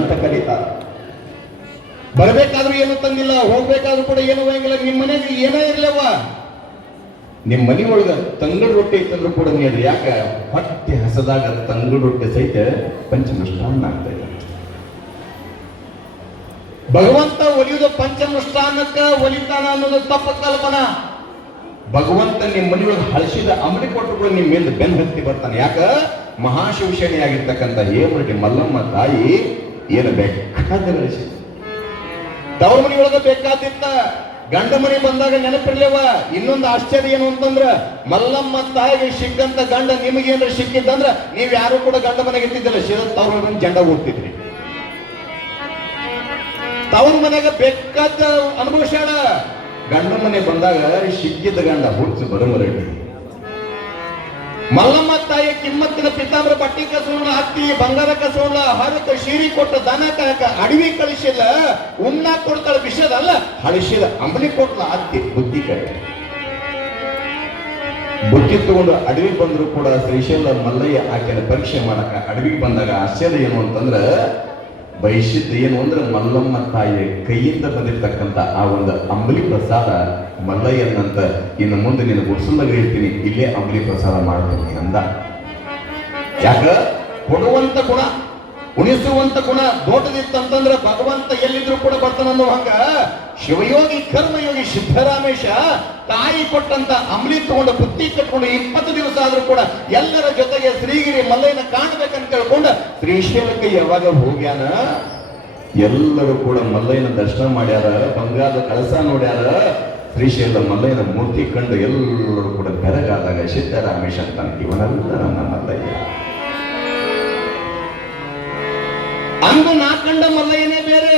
ಅಂತ ಕರೀತಾರ. ಬರಬೇಕಾದ್ರೂ ಏನು ತಂದಿಲ್ಲ, ಹೋಗ್ಬೇಕಾದ್ರೂ ಕೂಡ ಏನು ಹೋಗಂಗಿಲ್ಲ. ನಿಮ್ಮ ಮನೆಗೆ ಏನೇ ಇರ್ಲವ, ನಿಮ್ಮ ಮನೆ ಒಳಗ ತಂಗಡ ರೊಟ್ಟಿ ಇತ್ತಂದ್ರೂ ಕೂಡ ನೀಡ್ರಿ. ಯಾಕ? ಹೊಟ್ಟೆ ಹಸದಾಗ ತಂಗಡ ರೊಟ್ಟಿ ಸಹಿತ ಪಂಚಮೃಷ್ಟಾನ್ನ ಆಗ್ತಾ ಇದೆ. ಭಗವಂತ ಒಲಿಯುವುದು ಪಂಚಮೃಷ್ಟಾನ್ನಕ್ಕ ಒಲಿತಾನ ಅನ್ನೋದು ತಪ್ಪು ಕಲ್ಪನಾ. ಭಗವಂತ ನಿಮ್ಮ ಮನೆಯೊಳಗೆ ಹಳಸಿದ ಅಂಬಲಿ ಕೊಟ್ಟು ಕೂಡ ನಿಮ್ಮ ಮೇಲೆ ಬೆನ್ನು ಹತ್ತಿ ಬರ್ತಾನೆ. ಯಾಕ? ಮಹಾಶಿವಶೇಣಿಯಾಗಿರ್ತಕ್ಕಂಥ ಹೇಮರೆಡ್ಡಿ ಮಲ್ಲಮ್ಮ ತಾಯಿ ಏನು ಬೇಕಾದ್ರೆ ಹಳಿಸಿದ. ತವ್ರ ಮನೆಯೊಳಗ ಬೇಕಾದಿತ್ತ, ಗಂಡ ಮನೆ ಬಂದಾಗ ನೆನಪಿರ್ಲೇವ. ಇನ್ನೊಂದು ಆಶ್ಚರ್ಯ ಏನು ಅಂತಂದ್ರ, ಮಲ್ಲಮ್ಮ ತಾಯಿಗೆ ಸಿಕ್ಕಂತ ಗಂಡ ನಿಮಗೇನ್ರ ಸಿಕ್ಕಿದ್ದಂದ್ರ ನೀವ್ ಯಾರು ಕೂಡ ಗಂಡ ಮನೆಗೆ ಎತ್ತಿದ್ದಿಲ್ಲ, ಶಿರದ ತವ್ರ ಮನೆ ಜಂಡ ಹೋಗ್ತಿದ್ರಿ. ತವ್ರ ಮನೆಗೆ ಬೇಕಾದ ಅನುಭವಿಸ್ಯಾಳ. ಗಂಡ ಮನೆ ಬಂದಾಗ ಸಿಕ್ಕಿದ ಗಂಡ ಹುಚ್ಚು ಬರಮರಡಿ. ಮಲ್ಲಮ್ಮ ತಾಯಿಯ ಕಿಮ್ಮತ್ತಿನ ಪಿತಾಂಬರ ಬಟ್ಟಿ ಕಸೋಣ, ಹತ್ತಿ ಬಂಗಾರ ಕಸೋಣ, ಹರಕ ಶೀರಿ ಕೊಟ್ಟ ದನ ಕಾಯಕ ಅಡವಿ ಕಳಿಸಿಲ್ಲ. ಉಣ್ಣ ಕೊಡ್ತಾಳ ವಿಷಯದಲ್ಲ, ಹಳಿಸಿದ ಅಂಬಲಿ ಕೊಟ್ಲ ಹತ್ತಿ ಬುದ್ಧಿ ಕೈ. ಬುದ್ಧಿ ತಗೊಂಡು ಅಡವಿಗೆ ಬಂದ್ರು ಕೂಡ ಶ್ರೀಶೈಲ ಮಲ್ಲಯ್ಯ ಆಕೆನ ಪರೀಕ್ಷೆ ಮಾಡಕ ಅಡವಿಗೆ ಬಂದಾಗ ಆಶ್ಚರ್ಯ ಏನು ಅಂತಂದ್ರ, ಬಯಸಿದ್ದ ಏನು ಅಂದ್ರೆ ಮಲ್ಲಮ್ಮ ತಾಯಿಯ ಕೈಯಿಂದ ಬಂದಿರ್ತಕ್ಕಂಥ ಆ ಒಂದು ಅಂಬಲಿ ಪ್ರಸಾದ ಮಲ್ಲಯ್ಯನಂತ ಇನ್ನು ಮುಂದೆ ನೀನು ಗುಡ್ಸಲ್ದಾಗ ಇರ್ತೀನಿ, ಇಲ್ಲೇ ಅಂಬಲಿ ಪ್ರಸಾದ ಮಾಡ್ತೀನಿ ಅಂದ. ಯಾಕ? ಕೊಡುವಂತ ಗುಣ, ಉಣಿಸುವಂತ ಗುಣ ದೊಡ್ಡದಿತ್ತಂತಂದ್ರೆ ಭಗವಂತ ಎಲ್ಲಿದ್ರು ಕೂಡ ಬರ್ತಾನನ್ನೋ ಹಂಗ ಶಿವಯೋಗಿ ಕರ್ಮಯೋಗಿ ಸಿದ್ದರಾಮೇಶ ತಾಯಿ ಕೊಟ್ಟಂತ ಅಂಬಲಿ ತಗೊಂಡು ಬುತ್ತಿ ಕಟ್ಕೊಂಡು 20 ದಿವಸ ಆದ್ರೂ ಕೂಡ ಎಲ್ಲರ ಜೊತೆಗೆ ಶ್ರೀಗಿರಿ ಮಲ್ಲಯ್ಯನ ಕಾಣ್ಬೇಕಂತ ಹೇಳ್ಕೊಂಡು ಶ್ರೀಶೈಲಕ್ಕೆ ಯಾವಾಗ ಹೋಗ್ಯಾನ, ಎಲ್ಲರೂ ಕೂಡ ಮಲ್ಲಯ್ಯನ ದರ್ಶನ ಮಾಡ್ಯಾರ, ಬಂಗಾರದ ಕಳಸ ನೋಡ್ಯಾರ. ಶ್ರೀಶೈಲ ಮಲ್ಲಯ್ಯನ ಮೂರ್ತಿ ಕಂಡು ಎಲ್ಲರೂ ಕೂಡ ಬೆರಗಾದಾಗ ಸಿದ್ದರಾಮೇಶ ಅಂತ ಇವನೆಲ್ಲ ನನ್ನ ಮಲ್ಲಯ್ಯ. ಅಂದು ನಾ ಕಂಡ ಮಲ್ಲಯ್ಯನೇ ಬೇರೆ,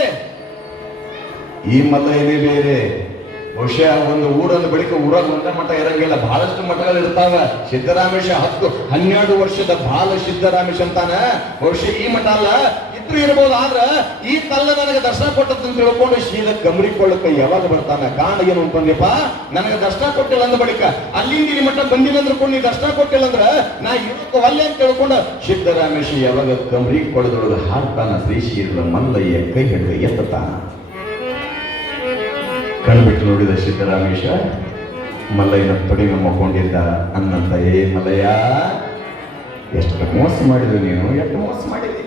ಈ ಮಲ್ಲಯ್ಯನೇ ಬೇರೆ. ಬಹುಶಃ ಒಂದು ಊರನ್ನು ಬಳಿಕ ಊರಾಗ ಒಂದೇ ಮಠ ಇರಂಗಿಲ್ಲ, ಬಹಳಷ್ಟು ಮಠಗಳು ಇರ್ತಾವ. ಸಿದ್ದರಾಮೇಶ 10-12 ವರ್ಷದ ಬಾಲ ಸಿದ್ದರಾಮೇಶ ಅಂತಾನ. ಬಹುಶಃ ಈ ಮಠ ಅಲ್ಲ, ಇದ್ರು ಇರ್ಬೋದು. ಆದ್ರ ಈ ಕಲ್ಲ ನನಗೆ ದರ್ಶನ ಕೊಟ್ಟದಂತ ತಿಳ್ಕೊಂಡು ಶೀಲ ಗಮರಿಕೊಳ್ಳಕ ಯಾವಾಗ ಬರ್ತಾನ? ಕಾರಣ ಏನು ಅಂತಂದ್ರಪ್ಪ, ನನಗೆ ದರ್ಶನ ಕೊಟ್ಟಿಲ್ಲ ಅಂದ ಬಳಿಕ ಅಲ್ಲಿಂದ ಈ ಮಠ ಬಂದಿಲ್ಲ ಅಂದ್ಕೊಂಡು ನೀ ದರ್ಶನ ಕೊಟ್ಟಿಲ್ಲ ಅಂದ್ರ ನಾ ಇರೋಕೆ ಒಲ್ಲೆ ಅಂತ ತಿಳ್ಕೊಂಡು ಸಿದ್ದರಾಮೇಶ ಯಾವಾಗ ಗಮರಿಕೊಳ್ಳದೊಳಗೆ ಹಾಡ್ತಾನ, ಶ್ರೀಶೈಲ ಮಲ್ಲಯ್ಯ ಕೈ ಹಿಡಿದು ಎತ್ತಾನ. ಕಣ್ಬಿಟ್ಟು ನೋಡಿದ ಸಿದ್ದರಾಮೇಶ ಮಲ್ಲಯ್ಯನ ತೊಡಿಗೆ ಮಕ್ಕೊಂಡಿದ್ದ. ಅನ್ನಂತ, ಏ ಮಲ್ಲಯ್ಯ, ಎಷ್ಟು ಮೋಸ ಮಾಡಿದ್ವಿ ನೀನು, ಎಷ್ಟು ಮೋಸ ಮಾಡಿದ್ವಿ.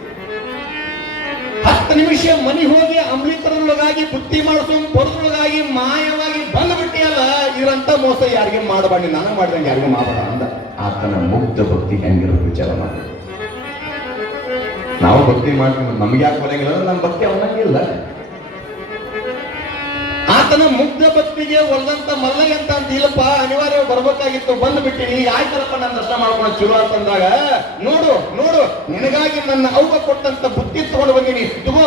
10 ನಿಮಿಷ ಮನಿ ಹೋಗಿ ಅಂಬಲಿತರದೊಳಗಾಗಿ ಬುತ್ತಿ ಮಾಡಿಸೋ ಬರೋದ್ರೊಳಗಾಗಿ ಮಾಯವಾಗಿ ಬಂದ್ಬಿಟ್ಟಿಯಲ್ಲ, ಇರಂತ ಮೋಸ ಯಾರಿಗೆ ಮಾಡಬಾರ್ದು, ನನಗೆ ಮಾಡಿದಂಗೆ ಯಾರಿಗೂ ಮಾಡಬೇಡ ಅಂದ. ಆತನ ಮುಗ್ಧ ಭಕ್ತಿ ಹೆಂಗಿರೋದು ವಿಚಾರ ಮಾಡಿ. ನಾವು ಭಕ್ತಿ ಮಾಡ್ತೀವಿ, ನಮ್ಗೆ ಯಾಕೆ ಬರಂಗಿಲ್ಲ, ನಮ್ಮ ಭಕ್ತಿ ಅವನಂಗಿಲ್ಲ. ಆತನ ಮುಗ್ಧ ಭಕ್ತಿಗೆ ಒಲ್ದಂತ ಮಲ್ಲಯ್ಯ ಅಂತ ಇಲ್ಲಪ್ಪ, ಅನಿವಾರ್ಯ ಬರ್ಬೇಕಾಗಿತ್ತು, ಬಂದು ಬಿಟ್ಟಿನಿ, ಆಯ್ತರಪ್ಪ ನನ್ನ ದರ್ಶನ ಮಾಡ್ಕೊಂಡು ಚಲೋ ಅಂತಂದಾಗ, ನೋಡು ನೋಡು ನಿನಗಾಗಿ ನನ್ನ ಅವ್ವ ಕೊಟ್ಟಂತ ಬುತ್ತಿ ತಗೊಂಡು ಬಂದಿನಿ, ತಗೋ